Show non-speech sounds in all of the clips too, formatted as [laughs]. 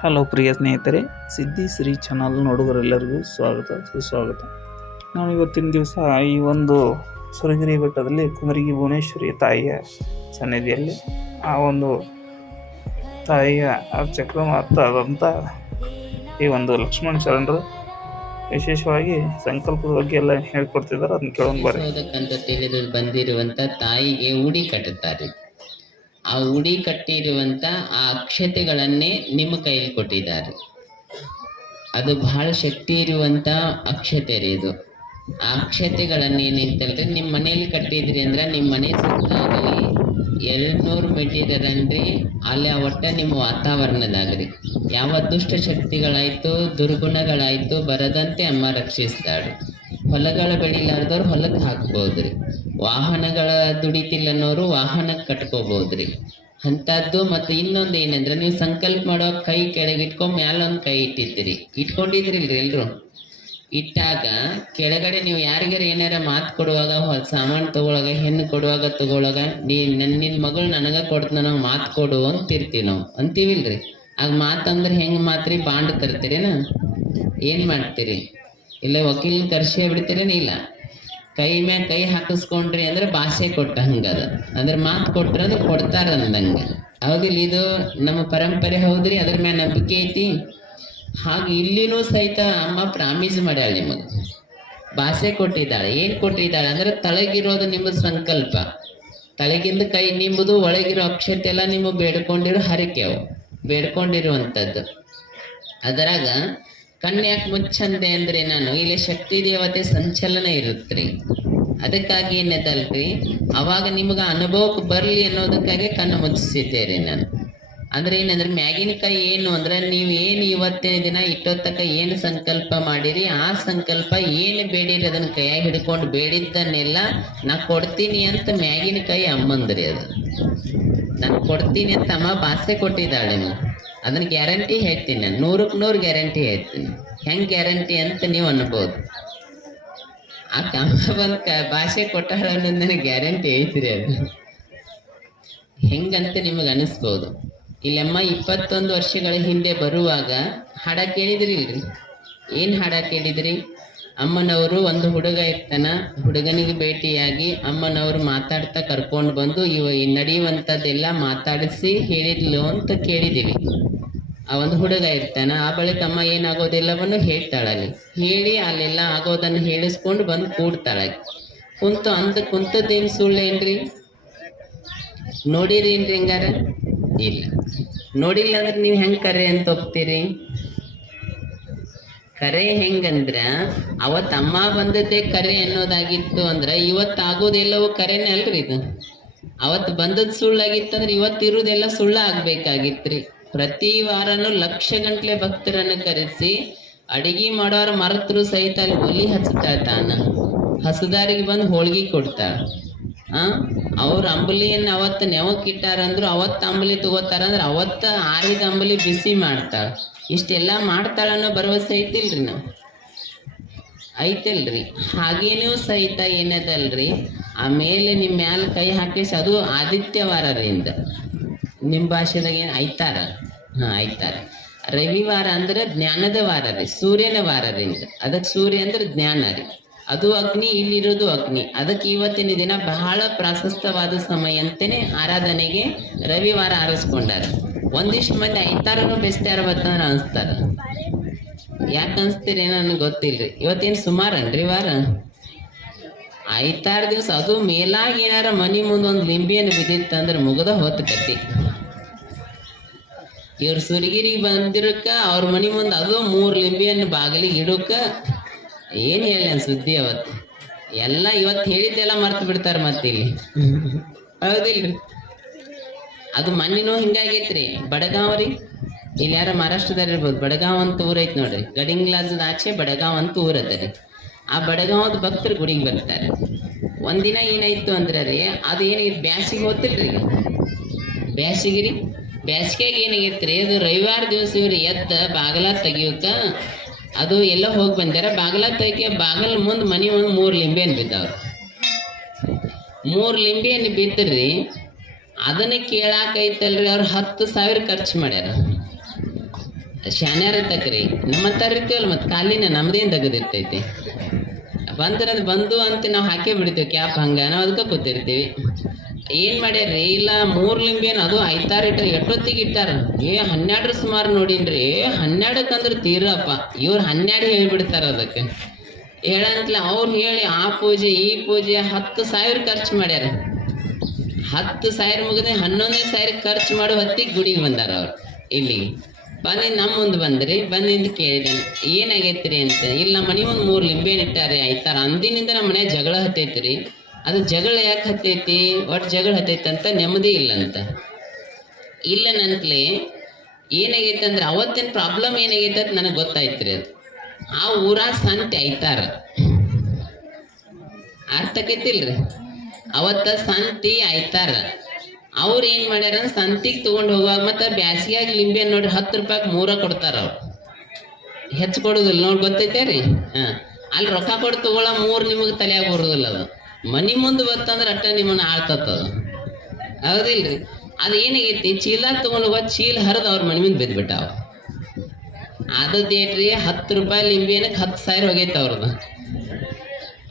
Hello ಪ್ರಿಯ ಸ್ನೇಹಿತರೆ, ಸಿದ್ಧಿ Shri channel ನೋಡುಗರೆಲ್ಲರಿಗೂ ಸ್ವಾಗತ, ಸುಸ್ವಾಗತ. ನಾವು ಇವತ್ತಿನ ದಿವಸ ಈ ಒಂದು ಸುರಗಿರಿ ಬೆಟ್ಟದಲ್ಲಿ ಕುಮರಿಗಿ ಭುವನೇಶ್ವರಿ ತಾಯಿಯ ಸನ್ನಿಧಿಯಲ್ಲಿ ಆ ಒಂದು ತಾಯಿಯ ಚಕ್ರಮಾರ್ಥ ಆದಂಥ ಈ ಒಂದು ಲಕ್ಷ್ಮಣ ಶರಣರು ವಿಶೇಷವಾಗಿ ಸಂಕಲ್ಪದ ಬಗ್ಗೆ ಎಲ್ಲ ಹೇಳ್ಕೊಡ್ತಿದ್ದಾರೆ. ಅದನ್ನ ಕೇಳೋಣ ಬರೀ ಬಂದಿರುವಂತ ತಾಯಿಗೆ ಉಡಿ ಕಟ್ಟುತ್ತಾರೆ. ಆ ಉಡಿ ಕಟ್ಟಿರುವಂತ ಆ ಅಕ್ಷತೆಗಳನ್ನೇ ನಿಮ್ಮ ಕೈಯಲ್ಲಿ ಕೊಟ್ಟಿದ್ದಾರೆ. ಅದು ಬಹಳ ಶಕ್ತಿ ಇರುವಂತ ಅಕ್ಷತೆ ರೀ ಇದು. ಆ ಅಕ್ಷತೆಗಳನ್ನ ಏನಂತಂದ್ರೆ ನಿಮ್ಮ ಮನೆಯಲ್ಲಿ ಕಟ್ಟಿದ್ರಿ ಅಂದ್ರೆ ನಿಮ್ಮ ಮನೆ ಸುತ್ತಾಗಲಿ ಎರಡು ನೂರು ಮೀಟರ್ ಅನ್ರಿ, ಅಲ್ಲಿ ಒಟ್ಟ ನಿಮ್ಮ ವಾತಾವರಣದಾಗ್ರಿ. ಯಾವ ದುಷ್ಟ ಶಕ್ತಿಗಳಾಯ್ತು, ದುರ್ಗುಣಗಳಾಯ್ತು ಬರದಂತೆ ಅಮ್ಮ ರಕ್ಷಿಸ್ತಾಳೆ. ಹೊಲಗಳ ಬೆಳಿಲಾರ್ದವ್ರು ಹೊಲಕ್ಕೆ ಹಾಕ್ಬೋದ್ರಿ. ವಾಹನಗಳ ದುಡಿತಿಲ್ಲ ಅನ್ನೋರು ವಾಹನಕ್ಕೆ ಕಟ್ಕೋಬಹುದ್ರಿ ಅಂಥದ್ದು ಮತ್ತು ಇನ್ನೊಂದು ಏನಂದ್ರೆ ನೀವು ಸಂಕಲ್ಪ ಮಾಡೋ ಕೈ ಕೆಳಗೆ ಇಟ್ಕೊಂಡು ಮ್ಯಾಲೊಂದು ಕೈ ಇಟ್ಟಿದ್ದೀರಿ. ಇಟ್ಕೊಂಡಿದ್ರಿಲ್ರಿ ಎಲ್ಲರೂ ಇಟ್ಟಾಗ ಕೆಳಗಡೆ ನೀವು ಯಾರಿಗಾರ ಏನಾರ ಮಾತು ಕೊಡುವಾಗ ಸಾಮಾನು ತಗೊಳಗ, ಹೆಣ್ಣು ಕೊಡುವಾಗ ತಗೊಳಗ ನೀ ನನ್ನ ನಿನ್ನ ಮಗಳು ನನಗ ಕೊಡ್ತ ನನಗೆ ಮಾತು ಕೊಡು ಅಂತಿರ್ತೀವಿ ನಾವು. ಅಂತೀವಿಲ್ರಿ. ಆಗ ಮಾತಂದ್ರೆ ಹೆಂಗೆ ಮಾತ್ರಿ ಬಾಂಡ್ ತರ್ತೀರೇನ? ಏನು ಮಾಡ್ತೀರಿ? ಇಲ್ಲ ವಕೀಲ್ ಕರ್ಸಿ ಬಿಡ್ತೀರೇನ ಇಲ್ಲ. ಕೈ ಮೇಲೆ ಕೈ ಹಾಕಿಸ್ಕೊಂಡ್ರಿ ಅಂದ್ರೆ ಭಾಷೆ ಕೊಟ್ಟ ಹಂಗದ. ಅಂದ್ರೆ ಮಾತು ಕೊಟ್ರ ಅಂದ್ರೆ ಕೊಡ್ತಾರ ಅಂದಂಗ. ಹೌದಿಲ್ಲ ಇದು ನಮ್ಮ ಪರಂಪರೆ ಹೌದ್ರಿ? ಅದ್ರ ಮ್ಯಾಲ ನಂಬಿಕೆ ಐತಿ? ಹಾಗೆ ಇಲ್ಲಿನೂ ಸಹಿತ ಅಮ್ಮ ಪ್ರಾಮಿಸ್ ಮಾಡ್ಯಾಳ ನಿಮಗೆ. ಭಾಷೆ ಕೊಟ್ಟಿದ್ದಾಳೆ. ಏನು ಕೊಟ್ಟಿದ್ದಾಳೆ ಅಂದ್ರೆ ತಳಗಿರೋದು ನಿಮ್ಮ ಸಂಕಲ್ಪ. ತಳಗಿಂದ ಕೈ ನಿಮ್ಮದು ಒಳಗಿರೋ ಅಕ್ಷತೆ ಎಲ್ಲ ನಿಮ್ಮ ಬೇಡ್ಕೊಂಡಿರೋ ಹರಕೆ ಅವು. ಬೇಡ್ಕೊಂಡಿರುವಂಥದ್ದು. ಅದರಾಗ ಕನ್ಯಾಕ್ ಮುಚ್ಚಂದೆ ಅಂದ್ರೆ ನಾನು? ಇಲ್ಲಿ ಶಕ್ತಿ ದೇವತೆ ಸಂಚಲನ ಇರುತ್ತೆ ಅದಕ್ಕಾಗಿ ಏನದಲ್ರಿ ಅವಾಗ ನಿಮ್ಗೆ ಅನುಭವಕ್ಕೆ ಬರಲಿ ಅನ್ನೋದಕ್ಕಾಗಿ ಕಣ್ಣು ಮುಚ್ಚಿಸಿದ್ದೇನೆ ನಾನು. ಅಂದ್ರೆ ಏನಂದ್ರೆ ಮ್ಯಾಗಿನಕಾಯಿ ಏನು? ಅಂದ್ರೆ ನೀವು ಏನು ಇವತ್ತಿನ ದಿನ ಇಟ್ಟೊತ್ತಕ ಏನು ಸಂಕಲ್ಪ ಮಾಡಿರಿ? ಆ ಸಂಕಲ್ಪ ಏನು ಬೇಡಿರಿ? ಅದನ್ನ ಕೈಯಾಗಿ ಹಿಡ್ಕೊಂಡು ಬೇಡಿದ್ದನ್ನೆಲ್ಲ ನಾ ಕೊಡ್ತೀನಿ ಅಂತ ಮ್ಯಾಗಿನಕಾಯಿ ಅಮ್ಮಂದ್ರಿ ಅದು. ನಾನು ಕೊಡ್ತೀನಿ ಅಂತ ಅಮ್ಮ ಭಾಷೆ ಕೊಟ್ಟಿದ್ದಾಳೆ ನೀವು ಅದನ್ನ ಗ್ಯಾರಂಟಿ ಹೇಳ್ತೀನಿ. ನಾನು ನೂರಕ್ಕೆ ನೂರು ಗ್ಯಾರಂಟಿ ಹೇಳ್ತೀನಿ. ಹೆಂಗೆ ಗ್ಯಾರಂಟಿ ಅಂತ ನೀವು ಅನ್ಬೋದು. ಆ ಕಮ್ಮ ಬಂದು ಕ, ಭಾಷೆ ಕೊಟ್ಟಾರ ನನಗೆ ಗ್ಯಾರಂಟಿ ಐತ್ರಿ ಅದು. ಹೆಂಗಂತ ನಿಮಗೆ ಅನಿಸ್ಬೋದು. ಇಲ್ಲಮ್ಮ, ಇಪ್ಪತ್ತೊಂದು ವರ್ಷಗಳ ಹಿಂದೆ ಬರುವಾಗ ಹಾಡ ಕೇಳಿದ್ರಿ ಇಲ್ರಿ? ಏನು ಹಾಡ ಕೇಳಿದ್ರಿ? ಅಮ್ಮನವರು ಒಂದು ಹುಡುಗ ಇರ್ತಾನ, ಹುಡುಗನಿಗೆ ಭೇಟಿಯಾಗಿ ಅಮ್ಮನವರು ಮಾತಾಡ್ತಾ ಕರ್ಕೊಂಡು ಬಂದು ಇವ ನಡೆಯುವಂಥದ್ದೆಲ್ಲ ಮಾತಾಡಿಸಿ ಹೇಳಿದ್ಲು ಅಂತ ಕೇಳಿದ್ದೀವಿ ಆ ಒಂದು ಹುಡುಗ ಇರ್ತಾನ, ಆ ಬಳಿಕ ಅಮ್ಮ ಏನಾಗೋದೆಲ್ಲವನ್ನು ಹೇಳ್ತಾಳಲ್ಲಿ. ಹೇಳಿ ಅಲ್ಲೆಲ್ಲ ಆಗೋದನ್ನು ಹೇಳಿಸ್ಕೊಂಡು ಬಂದು ಕೂಡ್ತಾಳೆ ಕುಂತು ಅಂದ ಕುಂತದ್ದೇನು ಸುಳ್ಳೇನ್ರಿ ನೋಡಿರಿ ಏನ್ರಿ ಹಿಂಗಾರ? ಇಲ್ಲ. ನೋಡಿಲ್ಲ ಅಂದ್ರೆ ನೀವು ಹೆಂಗೆ ಕರೆ ಅಂತ ಒಪ್ತೀರಿ? ಕರೆ ಹೆಂಗಂದ್ರ ಅವತ್ ಅಮ್ಮ ಬಂದದ್ದೇ ಕರೆ ಅನ್ನೋದಾಗಿತ್ತು ಅಂದ್ರ ಇವತ್ತು ಆಗೋದೆಲ್ಲವೂ ಕರೆನೇ ಅಲ್ರಿ ಇದು. ಅವತ್ತು ಬಂದದ್ ಸುಳ್ಳಾಗಿತ್ತಂದ್ರೆ ಇರೋದೆಲ್ಲ ಸುಳ್ಳ ಆಗ್ಬೇಕಾಗಿತ್ರಿ. ಪ್ರತಿ ವಾರನು ಲಕ್ಷ ಗಂಟ್ಲೆ ಭಕ್ತರನ್ನು ಕರೆಸಿ ಅಡಿಗೆ ಮಾಡೋರು ಮರತ್ರು ಸಹಿತ ಅಲ್ಲಿ ಒಲಿ ಹಚ್ತಾಳ ತಾನ. ಹಸುದಾರಿಗೆ ಬಂದು ಹೋಳ್ಗಿ ಕೊಡ್ತಾಳ. ಅವ್ರ ಅಂಬಲಿಯನ್ನು ಅವತ್ತು ನೆವಕ್ಕಿಟ್ಟಾರಂದ್ರು ಅವತ್ತು ಅಂಬಲಿ ತಗೋತಾರ ಅವತ್ತು ಆರಿದ ಅಂಬಲಿ ಬಿಸಿ ಮಾಡ್ತಾಳ. ಇಷ್ಟೆಲ್ಲ ಮಾಡ್ತಾಳ ಅನ್ನೋ ಭರವಸೆ ಐತಿಲ್ರಿ ನಾವು? ಐತಲ್ರಿ. ಹಾಗೇನೂ ಸಹಿತ ಏನದಲ್ರಿ? ಆಮೇಲೆ ನಿಮ್ಮ ಮ್ಯಾಲ ಕೈ ಹಾಕಿಸಿ ಅದು ಆದಿತ್ಯವಾರರಿಂದ. ನಿಮ್ಮ ಭಾಷೆದಾಗ ಏನು ಐತಾರ? ಹಾಂ, ಐತಾರ. ರವಿವಾರ ಅಂದ್ರೆ ಜ್ಞಾನದ ವಾರ ರೀ, ಸೂರ್ಯನ ವಾರದಿಂದ ಅದಕ್ಕೆ ಸೂರ್ಯ ಅಂದ್ರೆ ಜ್ಞಾನ ರೀ. ಅದು ಅಗ್ನಿ, ಇಲ್ಲಿರೋದು ಅಗ್ನಿ. ಅದಕ್ಕೆ ಇವತ್ತಿನ ದಿನ ಬಹಳ ಪ್ರಾಶಸ್ತವಾದ ಸಮಯ ಅಂತೇನೆ ಆರಾಧನೆಗೆ ರವಿವಾರ ಆರಿಸ್ಕೊಂಡಾರ. ಒಂದಿಷ್ಟು ಮಂದಿ ಐತಾರನು ಬೆಸ್ತಾರ ಬತ್ತಾರ ಅನಿಸ್ತಾರ. ಯಾಕೆ ಅನಿಸ್ತೀರಿ ನನಗೆ ಗೊತ್ತಿಲ್ರಿ. ಇವತ್ತೇನು ಸುಮಾರನ್ರಿ ವಾರ? ಐತಾರು ದಿವಸ, ಅದು ಮೇಲಾಗಿ ಏನಾರ ಮನಿ ಮುಂದೆ ಒಂದು ಲಿಂಬಿಯನ್ನು ಬಿದ್ದಿತ್ತಂದ್ರೆ ಮುಗದ ಹೊತ್ತು ಕತ್ತಿ ಇವ್ರು ಸುರಗಿರಿಗೆ ಬಂದಿರಕ್ಕ, ಅವ್ರ ಮನಿ ಮುಂದೆ ಅದು ಮೂರು ಲಿಂಬಿಯನ್ನು ಬಾಗಿಲಿಗೆ ಇಡೋಕ ಏನು ಹೇಳಿ ಸುದ್ದಿ ಅವತ್ತು. ಎಲ್ಲ ಇವತ್ತು ಹೇಳಿದ್ದೆಲ್ಲ ಮರ್ತು ಬಿಡ್ತಾರೆ ಮತ್ತೆ ಇಲ್ಲಿ ಹೌದಿಲ್ರಿ? ಅದು ಮಣ್ಣಿನೂ ಹಿಂಗಾಗೈತ್ರಿ ರೀ. ಇಲ್ಲಿ ಯಾರ ಮಹಾರಾಷ್ಟ್ರದಲ್ಲಿ ಇರ್ಬೋದು. ಬಡಗಾವ್ ಅಂತ ಊರ್ ಐತಿ ನೋಡ್ರಿ. ಗಡಿಂಗ್ಲಾಜದ ಆಚೆ ಬಡಗಾವ್ ಅಂತ ಊರ್ ರೀ. ಆ ಬಡಗಾವದ ಭಕ್ತರು ಗುಡಿಗೆ ಬರ್ತಾರೆ. ಒಂದಿನ ಏನಾಯ್ತು ಅಂದ್ರೆ ರೀ, ಅದು ಏನು ಬ್ಯಾಸಿಗೆ ಹೋತಿಲ್ರಿ? ಬ್ಯಾಸಿಗೆ ರೀ. ಬ್ಯಾಸಿಗೆಗೆ ಏನಾಗೈತೆ ರೀ ಅದು ರವಿವಾರ ದಿವಸ ಇವ್ರಿ ಎತ್ತ ಬಾಗಲ ತೆಗಿಯೋಕ ಅದು ಎಲ್ಲ ಹೋಗಿ ಬಂದಾರ ಬಾಗಲ ತೈಕೆ ಬಾಗಲ ಮುಂದೆ ಮನೆ ಒಂದು ಮೂರು ಲಿಂಬೆಯನ್ನು ಬಿದ್ದವ್ರು. ಮೂರು ಲಿಂಬೆಯನ್ನು ಬಿದ್ದ್ರಿ, ಅದನ್ನ ಕೇಳಾಕೈತಲ್ರಿ ಅವ್ರು ಹತ್ತು ಸಾವಿರ ಖರ್ಚು ಮಾಡ್ಯಾರ. ಶಾನ್ಯಾರ ತಕ್ರಿ ನಮ್ಮ ಇರ್ತೀವಲ್ಲ ಮತ್ತೆ ಕಾಲಿನ ನಮ್ದೇನು ತೆಗೆದಿರ್ತೈತಿ ಬಂದ್ರೆ ಬಂದು ಅಂತ ನಾವು ಹಾಕೇ ಬಿಡ್ತೀವಿ, ಕ್ಯಾಪ್ ಹಂಗ, ನಾವು ಅದಕ್ಕೆ ಕೂತಿರ್ತೀವಿ. ಏನ್ ಮಾಡ್ಯಾರ್ರಿ? ಇಲ್ಲ, ಮೂರ್ ಲಿಂಬೆನ್ ಅದು ಐತಾರ ಇಟ್ಟಾರ ಎಷ್ಟೊತ್ತಿಗೆ ಇಟ್ಟಾರ? ಏ, ಹನ್ನೆರಡರ ಸುಮಾರು ನೋಡಿನ್ರಿ. ಹನ್ನೆರಡಕ್ಕಂದ್ರೆ ತೀರಪ್ಪ. ಇವ್ರು ಹನ್ನೆರಡು ಹೇಳ್ಬಿಡ್ತಾರ ಅದಕ್ಕೆ. ಹೇಳಂತ್ಲ, ಅವ್ರು ಹೇಳಿ, ಆ ಪೂಜೆ, ಈ ಪೂಜೆ, ಹತ್ತು ಸಾವಿರ ಖರ್ಚು ಮಾಡ್ಯಾರ. ಹತ್ತು ಸಾವಿರ ಮುಗಿದ್ರೆ ಹನ್ನೊಂದನೇ ಸಾವಿರ ಖರ್ಚು ಮಾಡೋ ಹೊತ್ತಿಗೆ ಗುಡಿಗೆ ಬಂದಾರ ಅವ್ರು ಇಲ್ಲಿ ಬಂದು ನಮ್ಮ ಮುಂದೆ ಬಂದ್ರಿ ಬಂದಿಂದ ಕೇಳಿದೆ. ಏನಾಗೈತ್ರಿ ಅಂತ. ಇಲ್ಲಿ ಮನೆ ಮುಂದೆ ಮೂರು ಲಿಂಬೆನ ಇಟ್ಟಾರೆ ಆಯ್ತಾರ ಅಂದಿನಿಂದ ನಮ್ಮ ಮನೆ ಜಗಳ ಹತ್ತೈತ್ರಿ. ಅದು ಜಗಳ ಯಾಕೆ ಹತ್ತೈತಿ? ಒಟ್ಟು ಜಗಳ ಹತ್ತೈತಿ ಅಂತ ನೆಮ್ಮದಿ ಇಲ್ಲಂತ. ಇಲ್ಲ ನಂತಲೇ ಏನಾಗೈತೆ ಅಂದ್ರೆ ಅವತ್ತಿನ ಪ್ರಾಬ್ಲಮ್ ಏನಾಗೈತೆ ಅಂತ ನನಗೆ ಗೊತ್ತಾಯ್ತ್ರಿ ಅದು. ಆ ಊರ ಸಂತೆ ಐತಾರ. ಅರ್ಥಕೈತಿಲ್ರಿ ಅವತ್ತ ಸಂತಿ ಆಯ್ತಾರ ಅವ್ರು ಏನು ಮಾಡ್ಯಾರ ಸಂತಿಗೆ ತೊಗೊಂಡು ಹೋಗುವಾಗ ಮತ್ತು ಬ್ಯಾಸಿಗೆಯಾಗಿ ಲಿಂಬೆ ನೋಡ್ರಿ ಹತ್ತು ರೂಪಾಯಿಗೆ ಮೂರ ಕೊಡ್ತಾರ ಅವ್ರು. ಹೆಚ್ಚು ಕೊಡೋದಿಲ್ಲ ನೋಡಿ ಗೊತ್ತೈತೆ ರೀ ಹಾಂ. ಅಲ್ಲಿ ರೊಕ್ಕ ಕೊಟ್ಟು ತಗೊಳ ಮೂರು ನಿಮಗೆ ತಲೆಯಾಗ ಬರೋದಿಲ್ಲ ಅದು. ಮನಿ ಮುಂದೆ ಬತ್ತಂದ್ರೆ ಅಟ್ಟ ನಿಮ್ಮನ್ನ ಆಳ್ತದ. ಹೌದಿಲ್ರಿ? ಅದು ಏನಾಗೈತಿ? ಚೀಲ ತಗೊಂಡು ಹೋಗ ಚೀಲ ಹರಿದು ಅವ್ರ ಮನೆ ಮುಂದೆ ಅದು ಅದದ್ದೇಟ್ರಿ ಹತ್ತು ರೂಪಾಯಿ ಲಿಂಬೆನಕ್ಕೆ ಹತ್ತು ಸಾವಿರ ಹೋಗೈತೆ ಅವ್ರದ್ದು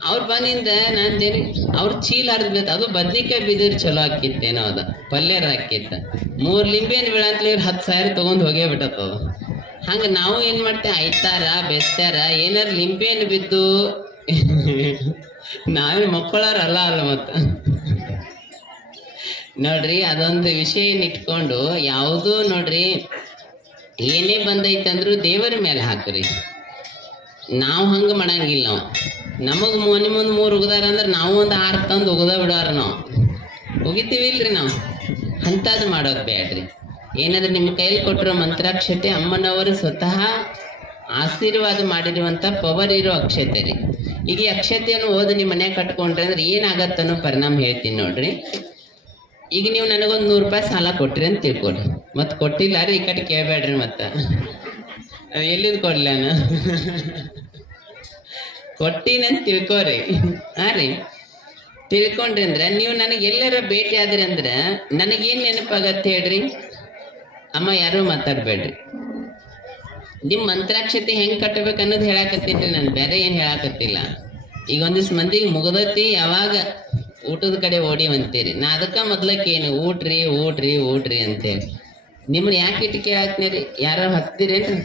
ಅವ್ರು ಬಂದಿಂದ ನಂದೇನಿ ಅವ್ರ ಚೀಲ ಹರಿದ್ಬೇಕು ಅದು ಬದ್ನಿಕಾಯಿ ಬಿದ್ದಿರ್ ಚಲೋ ಆಕಿತ್ತೇನೋ ಅದು. ಪಲ್ಯರ ಹಾಕಿತ್ತ ಮೂರು ಲಿಂಬೆನ ಬೀಳಂತ್ಲಿ ಇವ್ರು ಹತ್ತು ಸಾವಿರ ತಗೊಂಡ್ ಹೋಗೇ ಬಿಟ್ಟತ್ತದು ಹಂಗ ನಾವು ಏನು ಮಾಡ್ತೇವೆ ಐತಾರ ಬೆಸ್ತಾರ ಏನಾರ ಲಿಂಬೆನ ಬಿದ್ದು [laughs] ನಾವೇ ಮಕ್ಕಳಾರಲ್ಲ ಅಲ್ಲ ಮತ್ತ? ನೋಡ್ರಿ, ಅದೊಂದು ವಿಷಯ ಇಟ್ಕೊಂಡು ಯಾವುದೂ ನೋಡ್ರಿ, ಏನೇ ಬಂದೈತಂದ್ರು ದೇವರ ಮೇಲೆ ಹಾಕ್ರಿ. ನಾವು ಹಂಗೆ ಮಾಡಂಗಿಲ್ಲ ನಾವು. ನಮಗೆ ಮನೆ ಮುಂದೆ ಮೂರು ಉಗ್ದಾರ ಅಂದ್ರೆ ನಾವು ಒಂದು ಆರು ತಂದು ಉಗ್ದ ಬಿಡೋರು ನಾವು. ಉಗಿತೀವಿ ಇಲ್ರಿ ನಾವು. ಅಂಥದ್ದು ಮಾಡೋದು ಬೇಡ್ರಿ. ಏನಾದ್ರೆ ನಿಮ್ಮ ಕೈಲಿ ಕೊಟ್ಟಿರೋ ಮಂತ್ರಾಕ್ಷತೆ ಅಮ್ಮನವರು ಸ್ವತಃ ಆಶೀರ್ವಾದ ಮಾಡಿರುವಂಥ ಪವರ್ ಇರೋ ಅಕ್ಷತೆ ರೀ. ಈಗ ಅಕ್ಷತೆಯನ್ನು ಓದಿ ನಿಮ್ಮ ಮನೆ ಕಟ್ಕೊಂಡ್ರೆ ಅಂದ್ರೆ ಏನಾಗತ್ತೆ ಅನ್ನೋ ಪರಿಣಾಮ ಹೇಳ್ತೀನಿ ನೋಡ್ರಿ. ಈಗ ನೀವು ನನಗೊಂದು ನೂರು ರೂಪಾಯಿ ಸಾಲ ಕೊಟ್ರಿ ಅಂತ ತಿಳ್ಕೊಡ್ರಿ ಮತ್ತೆ ಕೊಟ್ಟಿಲ್ಲ ರೀ ಈ ಕಡೆ ಕೇಳಬೇಡ್ರಿ ಮತ್ತೆ. ಎಲ್ಲಿದ್ ಕೊಡ್ಲ ಕೊಟ್ಟಿನಂತ ತಿಳ್ಕೊರಿ. ಹಾ ರೀ. ತಿಳ್ಕೊಂಡ್ರಿ ಅಂದ್ರೆ ನೀವು ನನಗೆ ಎಲ್ಲರ ಭೇಟಿ ಆದ್ರಿ ಅಂದ್ರೆ ನನಗೇನು ನೆನಪಾಗತ್ತೆ ಹೇಳ್ರಿ? ಅಮ್ಮ ಯಾರೂ ಮಾತಾಡ್ಬೇಡ್ರಿ. ನಿಮ್ಮ ಮಂತ್ರಾಕ್ಷತೆ ಹೆಂಗ್ ಕಟ್ಟಬೇಕು ಅನ್ನೋದು ಹೇಳಾಕತ್ತೀನಿ ನಾನು, ಬೇರೆ ಏನು ಹೇಳಾಕತ್ತಿಲ್ಲ. ಈಗ ಒಂದಿವ್ಸ ಮಂದಿಗೆ ಮುಗದತಿ, ಯಾವಾಗ ಊಟದ ಕಡೆ ಓಡಿ ಅಂತೀರಿ ನಾ ಅದಕ್ಕೆ ಮೊದ್ಲಕ್ಕೇನು, ಊಟ್ರಿ ಊಟ್ರಿ ಊಟ್ರಿ ಅಂತೇಳಿ. ನಿಮ್ಮನ್ನ ಯಾಕೆ ಇಟ್ಟು ಕೇಳಾಕ್ತೀನಿ ರೀ ಯಾರು ಹಚ್ತೀರೇನ್ರಿ?